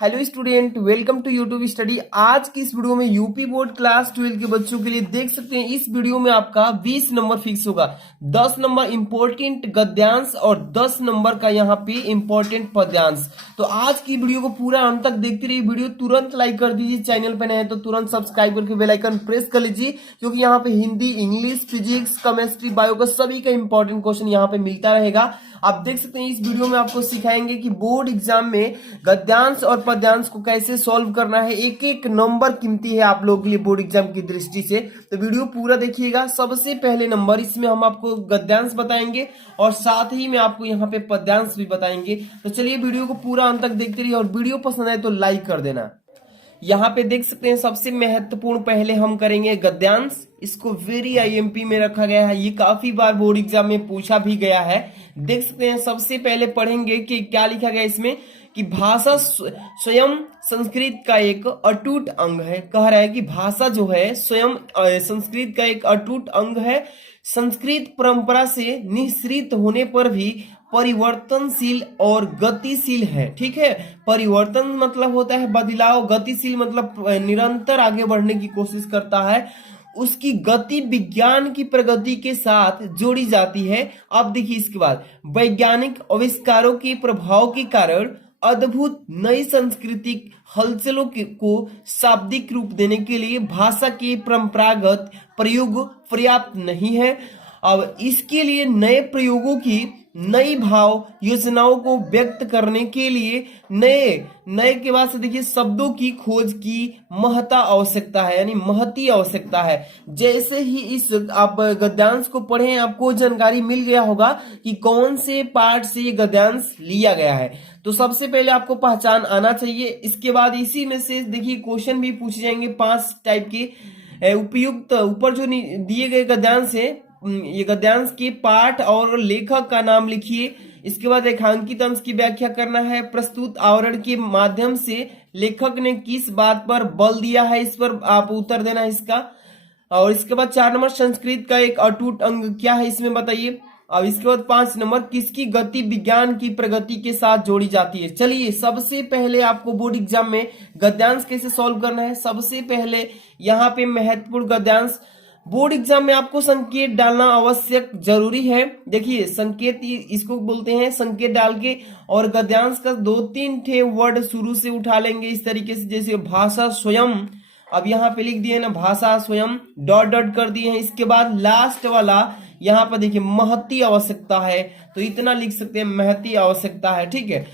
Hello student, welcome to YouTube study. आज की इस वीडियो में यूपी बोर्ड क्लास 12 के बच्चों के लिए देख सकते हैं इस वीडियो में आपका 20 नंबर फिक्स होगा। 10 नंबर इंपॉर्टेंट गद्यांश और 10 नंबर का यहाँ पे इंपॉर्टेंट पद्यांश। तो आज की वीडियो को पूरा अंत तक देखते रहिए। वीडियो तुरंत लाइक कर दीजिए, चैनल पर नए हैं तो तुरंत सब्सक्राइब करके बेल आइकन प्रेस कर लीजिए, क्योंकि यहाँ पे Hindi, English, physics, chemistry, bio का सभी का इंपॉर्टेंट क्वेश्चन यहाँ पे मिलता रहेगा। आप देख सकते हैं इस वीडियो में आपको सिखाएंगे कि बोर्ड एग्जाम में गद्यांश और पद्यांश को कैसे सॉल्व करना है। एक एक नंबर कीमती है आप लोगों के लिए बोर्ड एग्जाम की दृष्टि से, तो वीडियो पूरा देखिएगा। सबसे पहले नंबर इसमें हम आपको गद्यांश बताएंगे और साथ ही में आपको यहाँ पे पद्यांश भी बताएंगे। तो चलिए वीडियो को पूरा अंत तक देखते रहिए और वीडियो पसंद आए तो लाइक कर देना। यहाँ पे देख सकते हैं सबसे महत्वपूर्ण पहले हम करेंगे गद्यांश। इसको वेरी आईएमपी में रखा गया है, ये काफी बार बोर्ड एग्जाम में पूछा भी गया है। देख सकते हैं सबसे पहले पढ़ेंगे कि क्या लिखा गया इसमें कि भाषा स्वयं संस्कृत का एक अटूट अंग है। कह रहा है कि भाषा जो है स्वयं संस्कृत का एक अटूट अंग है। संस्कृत परंपरा से निःसृत होने पर भी परिवर्तनशील और गतिशील है। ठीक है, परिवर्तन मतलब होता है बदलाव, गतिशील मतलब निरंतर आगे बढ़ने की कोशिश करता है। उसकी गति विज्ञान की प्रगति के साथ जोड़ी जाती है। अब देखिए इसके बाद वैज्ञानिक आविष्कारों के प्रभाव के कारण अद्भुत नई सांस्कृतिक हलचलों को शाब्दिक रूप देने के लिए भाषा के परंपरागत प्रयोग पर्याप्त नहीं है। अब इसके लिए नए प्रयोगों की, नई भाव योजनाओं को व्यक्त करने के लिए नए के बाद से देखिए शब्दों की खोज की महता आवश्यकता है, यानी महती आवश्यकता है। जैसे ही इस आप गद्यांश को पढ़ें आपको जानकारी मिल गया होगा कि कौन से पार्ट से ये गद्यांश लिया गया है। तो सबसे पहले आपको पहचान आना चाहिए। इसके बाद इसी में से देखिए क्वेश्चन भी पूछे जाएंगे 5 टाइप के उपयुक्त। ऊपर जो दिए गए गद्यांश है, ये गद्यांश के पाठ और लेखक का नाम लिखिए। इसके बाद रेखांकित अंश की व्याख्या करना है। प्रस्तुत आवरण के माध्यम से लेखक ने किस बात पर बल दिया है, इस पर आप उत्तर देना है इसका। और इसके बाद 4 नंबर संस्कृत का एक अटूट अंग क्या है इसमें बताइए। अब इसके बाद 5 नंबर किसकी गति विज्ञान की प्रगति के साथ जोड़ी जाती है। चलिए सबसे पहले आपको बोर्ड एग्जाम में गद्यांश कैसे सॉल्व करना है। सबसे पहले यहाँ पे महत्वपूर्ण गद्यांश, बोर्ड एग्जाम में आपको संकेत डालना आवश्यक जरूरी है। देखिए संकेत इसको बोलते हैं, संकेत डाल के और गद्यांश का 2-3 ठे वर्ड शुरू से उठा लेंगे इस तरीके से, जैसे भाषा स्वयं। अब यहाँ पे लिख दिए ना भाषा स्वयं, डॉट डॉट कर दिए हैं। इसके बाद लास्ट वाला यहाँ पर देखिए महती आवश्यकता है, तो इतना लिख सकते हैं महती आवश्यकता है। ठीक है,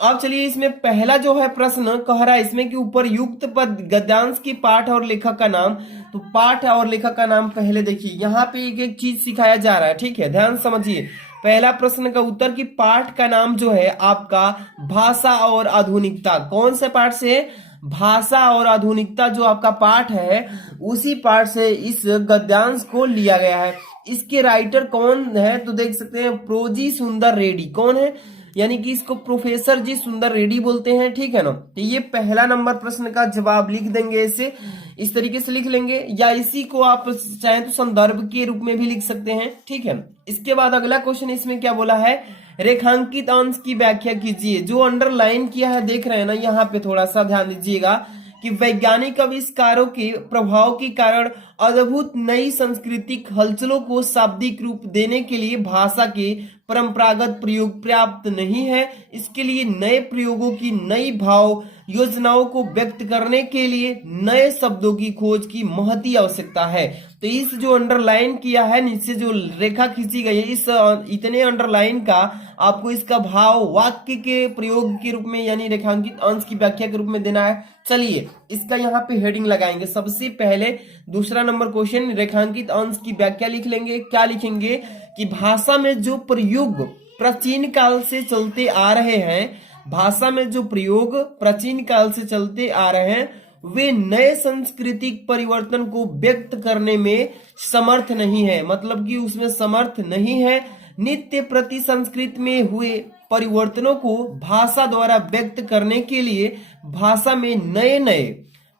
अब चलिए इसमें पहला जो है प्रश्न कह रहा है इसमें कि ऊपर युक्त पद गद्यांश की पाठ और लेखक का नाम। तो पाठ और लेखक का नाम पहले देखिए, यहाँ पे एक एक चीज सिखाया जा रहा है। ठीक है, ध्यान समझिए। पहला प्रश्न का उत्तर की पाठ का नाम जो है आपका भाषा और आधुनिकता। कौन से पाठ से? भाषा और आधुनिकता जो आपका पाठ है उसी पाठ से इस गद्यांश को लिया गया है। इसके राइटर कौन है तो देख सकते हैं प्रोजी सुंदर रेड्डी। कौन है? यानी कि इसको प्रोफेसर जी सुंदर रेड्डी बोलते हैं। ठीक है ना, तो ये पहला नंबर प्रश्न का जवाब लिख देंगे। ऐसे इस तरीके से लिख लेंगे, या इसी को आप चाहे तो संदर्भ के रूप में भी लिख सकते हैं। ठीक है, इसके बाद अगला क्वेश्चन इसमें क्या बोला है, रेखांकित अंश की व्याख्या कीजिए। जो अंडरलाइन किया है देख रहे हैं ना, यहाँ पे थोड़ा सा ध्यान दीजिएगा कि वैज्ञानिक आविष्कारों के प्रभाव के कारण अद्भुत नई सांस्कृतिक हलचलों को शाब्दिक रूप देने के लिए भाषा के परंपरागत प्रयोग पर्याप्त नहीं है। इसके लिए नए प्रयोगों की, नई भाव योजनाओं को व्यक्त करने के लिए नए शब्दों की खोज की महती आवश्यकता है। तो इस जो अंडरलाइन किया है, नीचे जो रेखा खींची गई है, इस इतने अंडरलाइन का आपको इसका भाव वाक्य के प्रयोग के रूप में, यानी रेखांकित अंश की व्याख्या के रूप में देना है। चलिए इसका यहाँ पे हेडिंग लगाएंगे। सबसे पहले दूसरा नंबर क्वेश्चन, रेखांकित अंश की व्याख्या लिख लेंगे। क्या लिखेंगे कि भाषा में जो प्रयोग प्राचीन काल से चलते आ रहे हैं, भाषा में जो प्रयोग प्राचीन काल से चलते आ रहे हैं वे नए सांस्कृतिक परिवर्तन को व्यक्त करने में समर्थ नहीं है। मतलब कि उसमें समर्थ नहीं है। नित्य प्रति संस्कृत में हुए परिवर्तनों को भाषा द्वारा व्यक्त करने के लिए भाषा में नए नए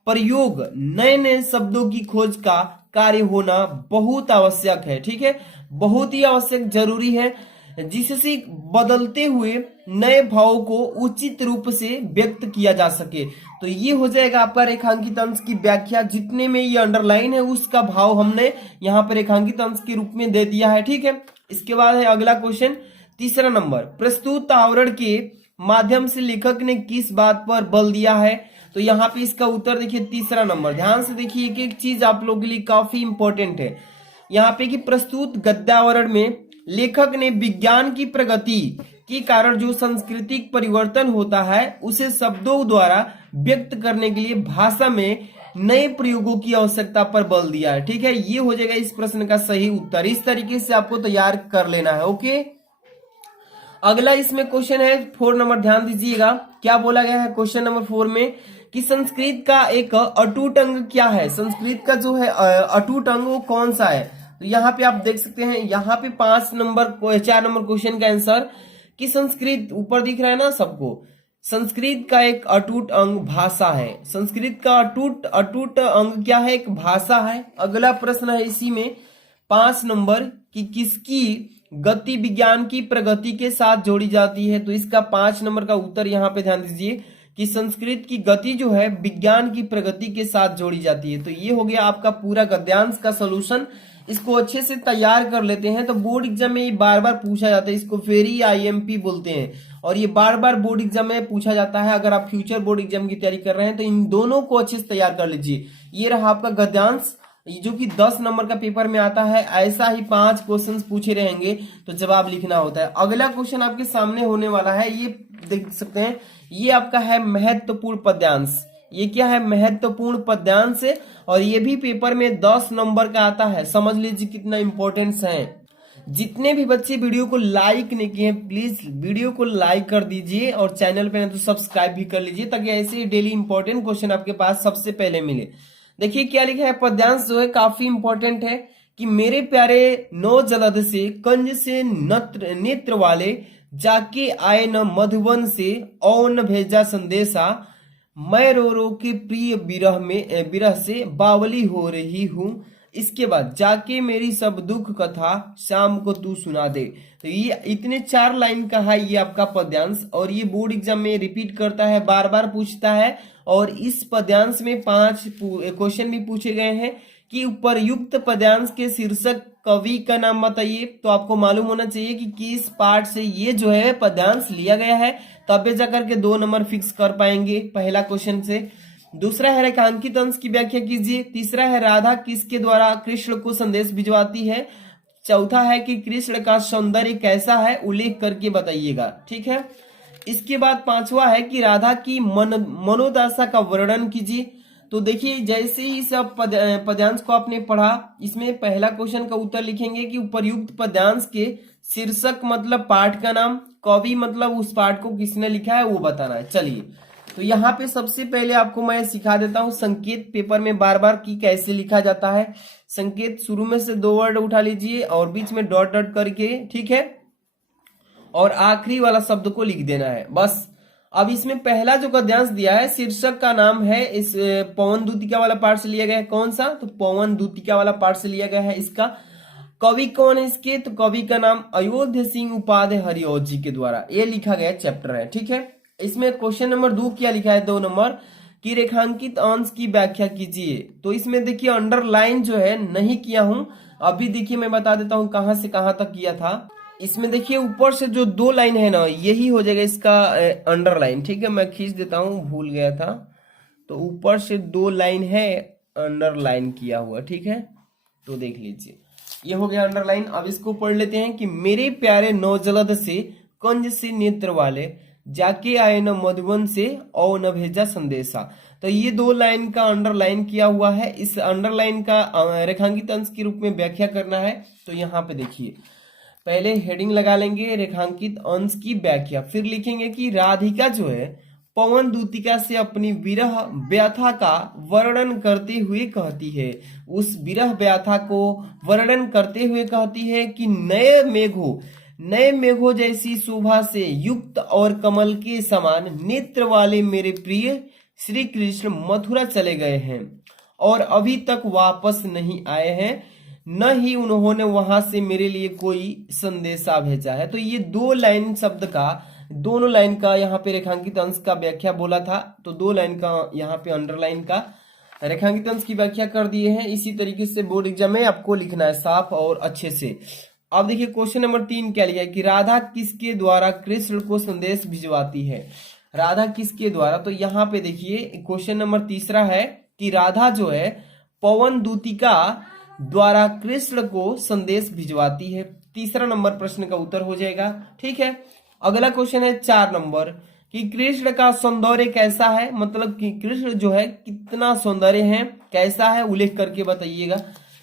प्रयोग, नए नए शब्दों की खोज का कार्य होना बहुत आवश्यक है। ठीक है, बहुत ही आवश्यक जरूरी है। जिससे बदलते हुए नए भाव को उचित रूप से व्यक्त किया जा सके। तो ये हो जाएगा आपका रेखांकित अंश की व्याख्या। जितने में ये अंडरलाइन है उसका भाव हमने यहाँ पर रेखांकित अंश के रूप में दे दिया है, ठीक है। इसके बाद है अगला क्वेश्चन, तीसरा नंबर, प्रस्तुत आवरण के माध्यम से लेखक ने किस बात पर बल दिया है। तो यहाँ पे इसका उत्तर देखिए तीसरा नंबर। ध्यान से देखिए, एक एक चीज आप लोगों के लिए काफी इंपॉर्टेंट है यहाँ पे कि प्रस्तुत गद्यावरण में लेखक ने विज्ञान की प्रगति के कारण जो सांस्कृतिक परिवर्तन होता है उसे शब्दों द्वारा व्यक्त करने के लिए भाषा में नए प्रयोगों की आवश्यकता पर बल दिया है, ठीक है। ये हो जाएगा इस प्रश्न का सही उत्तर। इस तरीके से आपको तैयार कर लेना है, ओके। अगला इसमें क्वेश्चन है 4 नंबर, ध्यान दीजिएगा क्या बोला गया है क्वेश्चन नंबर 4 में कि संस्कृत का एक अटूट अंग क्या है। संस्कृत का जो है अटूट अंग वो कौन सा है। तो यहाँ पे आप देख सकते हैं, यहाँ पे 4 नंबर क्वेश्चन का आंसर कि संस्कृत ऊपर दिख रहा है ना सबको, संस्कृत का एक अटूट अंग भाषा है। संस्कृत का अटूट अंग क्या है, एक भाषा है। अगला प्रश्न है इसी में 5 नंबर कि किसकी गति विज्ञान की प्रगति के साथ जोड़ी जाती है। तो इसका 5 नंबर का उत्तर यहाँ पे ध्यान दीजिए कि संस्कृत की गति जो है विज्ञान की प्रगति के साथ जोड़ी जाती है। तो ये हो गया आपका पूरा गद्यांश का सोल्यूशन। इसको अच्छे से तैयार कर लेते हैं तो बोर्ड एग्जाम में ये बार बार पूछा जाता है, इसको फेरी आईएमपी बोलते हैं और ये बार बार बोर्ड एग्जाम में पूछा जाता है। अगर आप फ्यूचर बोर्ड एग्जाम की तैयारी कर रहे हैं तो इन दोनों को अच्छे से तैयार कर लीजिए। ये रहा आपका गद्यांश जो कि 10 नंबर का पेपर में आता है। ऐसा ही 5 क्वेश्चंस पूछे रहेंगे तो जवाब लिखना होता है। अगला क्वेश्चन आपके सामने होने वाला है, ये देख सकते हैं, ये आपका है महत्वपूर्ण पद्यांश। ये क्या है, महत्वपूर्ण पद्यांश है और ये भी पेपर में 10 नंबर का आता है। समझ लीजिए कितना इंपॉर्टेंस है। जितने भी बच्चे वीडियो को लाइक नहीं किए प्लीज वीडियो को लाइक कर दीजिए और चैनल पे नहीं तो सब्सक्राइब भी कर लीजिए ताकि ऐसे डेली इंपॉर्टेंट क्वेश्चन आपके पास सबसे पहले मिले। देखिए क्या लिखा है, पद्यांश जो है काफी इंपॉर्टेंट है कि मेरे प्यारे नौ जलद से कंज से नेत्र वाले जाके आए न मधुबन से औन भेजा संदेशा मैं रो रो के प्रिय विरह से बावली हो रही हूं। इसके बाद जाके मेरी सब दुख कथा शाम को तू सुना दे। तो ये इतने 4 लाइन का है ये आपका पद्यांश और ये बोर्ड एग्जाम में रिपीट करता है, बार बार पूछता है। और इस पद्यांश में 5 क्वेश्चन भी पूछे गए हैं कि उपरयुक्त पद्यांश के शीर्षक कवि का नाम बताइए। तो आपको मालूम होना चाहिए कि किस पार्ट से ये जो है पद्यांश लिया गया है, तब जाकर के 2 नंबर फिक्स कर पाएंगे पहला क्वेश्चन से। दूसरा है रेखांकित अंश की व्याख्या कीजिए। तीसरा है राधा किसके द्वारा कृष्ण को संदेश भिजवाती है। चौथा है कि कृष्ण का सौंदर्य कैसा है उल्लेख करके बताइएगा, ठीक है। इसके बाद 5वां है कि राधा की मनोदशा का वर्णन कीजिए। तो देखिए जैसे ही सब पद्यांश को आपने पढ़ा, इसमें पहला क्वेश्चन का उत्तर लिखेंगे कि उपर्युक्त पद्यांश के शीर्षक मतलब पाठ का नाम, कवि मतलब उस पाठ को किसने लिखा है वो बताना है। चलिए तो यहाँ पे सबसे पहले आपको मैं सिखा देता हूँ संकेत पेपर में बार बार कि कैसे लिखा जाता है। संकेत शुरू में से 2 वर्ड उठा लीजिए और बीच में डॉट डॉट करके, ठीक है, और आखिरी वाला शब्द को लिख देना है बस। अब इसमें पहला जो गद्यांश दिया है शीर्षक का नाम है, इस पवन दूतिका वाला पार्ट से लिया गया है। कौन सा, तो पवन दूतिका वाला पार्ट से लिया गया है। इसका कवि कौन है इसके, तो कवि का नाम अयोध्या सिंह उपाध्याय हरिऔध जी के द्वारा ये लिखा गया चैप्टर है, ठीक है। इसमें क्वेश्चन नंबर 2 क्या लिखा है, 2 नंबर कि रेखांकित अंश की व्याख्या कीजिए। तो इसमें देखिए अंडरलाइन जो है नहीं किया हूं, अभी देखिए मैं बता देता हूं कहां से कहां तक किया था। इसमें देखिए ऊपर से जो 2 लाइन है ना यही हो जाएगा इसका अंडरलाइन, ठीक है। मैं खींच देता हूं, भूल गया था। तो ऊपर से 2 लाइन है अंडरलाइन किया हुआ, ठीक है। तो देख लीजिए ये हो गया अंडरलाइन। अब इसको पढ़ लेते हैं कि मेरे प्यारे नौजलद से कंज से नेत्र वाले जाके आए न मधुबन से और न भेजा संदेशा। तो ये 2 लाइन का अंडरलाइन किया हुआ है। इस अंडरलाइन का रेखांकित अंश के रूप में व्याख्या करना है। तो यहाँ पे देखिए पहले हेडिंग लगा लेंगे रेखांकित अंश की व्याख्या, फिर लिखेंगे कि राधिका जो है पवन दूतिका से अपनी विरह व्यथा का वर्णन करते हुए कहती है, उस विरह व्यथा को वर्णन करते हुए कहती है कि नए मेघों जैसी शोभा से युक्त और कमल के समान नेत्र वाले मेरे प्रिय श्री कृष्ण मथुरा चले गए हैं और अभी तक वापस नहीं आए हैं। न ही उन्होंने वहां से मेरे लिए कोई संदेशा भेजा है। तो ये दो लाइन शब्द का, दोनों लाइन का यहाँ पे रेखांकित अंश का व्याख्या बोला था, तो दो लाइन का यहाँ पे अंडरलाइन का रेखांकित अंश की व्याख्या कर दिए हैं। इसी तरीके से बोर्ड एग्जाम में आपको लिखना है साफ और अच्छे से। अब देखिए क्वेश्चन नंबर 3 क्या लिया है कि राधा किसके द्वारा कृष्ण को संदेश भिजवाती है। राधा किसके द्वारा, तो यहाँ पे देखिए क्वेश्चन नंबर तीसरा है कि राधा जो है पवन दूतिका द्वारा कृष्ण को संदेश भिजवाती है। तीसरा नंबर प्रश्न का उत्तर हो जाएगा। ठीक है, अगला क्वेश्चन है 4 नंबर कि कृष्ण का सौंदर्य कैसा है, मतलब कि कृष्ण जो है कितना सौंदर्य है, कैसा है, उल्लेख करके बताइएगा।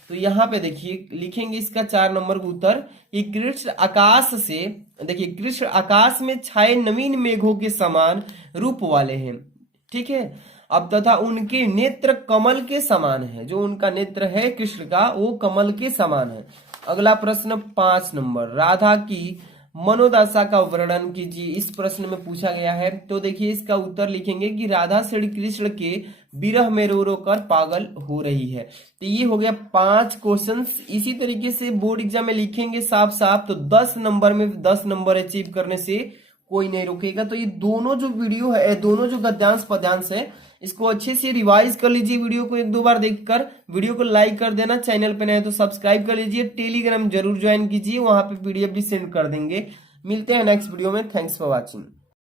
तो यहाँ पे देखिए लिखेंगे इसका 4 नंबर का उत्तर कि कृष्ण आकाश से, देखिए कृष्ण आकाश में छाए नवीन मेघों के समान रूप वाले हैं। ठीक है, अब तथा उनके नेत्र कमल के समान है, जो उनका नेत्र है कृष्ण का वो कमल के समान है। अगला प्रश्न 5 नंबर, राधा की मनोदशा का वर्णन कीजिए, इस प्रश्न में पूछा गया है। तो देखिए इसका उत्तर लिखेंगे कि राधा श्री कृष्ण के विरह में रो रो कर पागल हो रही है। तो ये हो गया 5 क्वेश्चंस। इसी तरीके से बोर्ड एग्जाम में लिखेंगे साफ साफ, तो 10 नंबर में 10 नंबर अचीव करने से कोई नहीं रोकेगा। तो ये दोनों जो वीडियो है, दोनों जो गद्यांश पद्यांश है, इसको अच्छे से रिवाइज कर लीजिए। वीडियो को 1-2 बार देखकर वीडियो को लाइक कर देना, चैनल पे नए तो सब्सक्राइब कर लीजिए, टेलीग्राम जरूर ज्वाइन कीजिए, वहां पे पीडीएफ भी सेंड कर देंगे। मिलते हैं नेक्स्ट वीडियो में। Thanks for watching.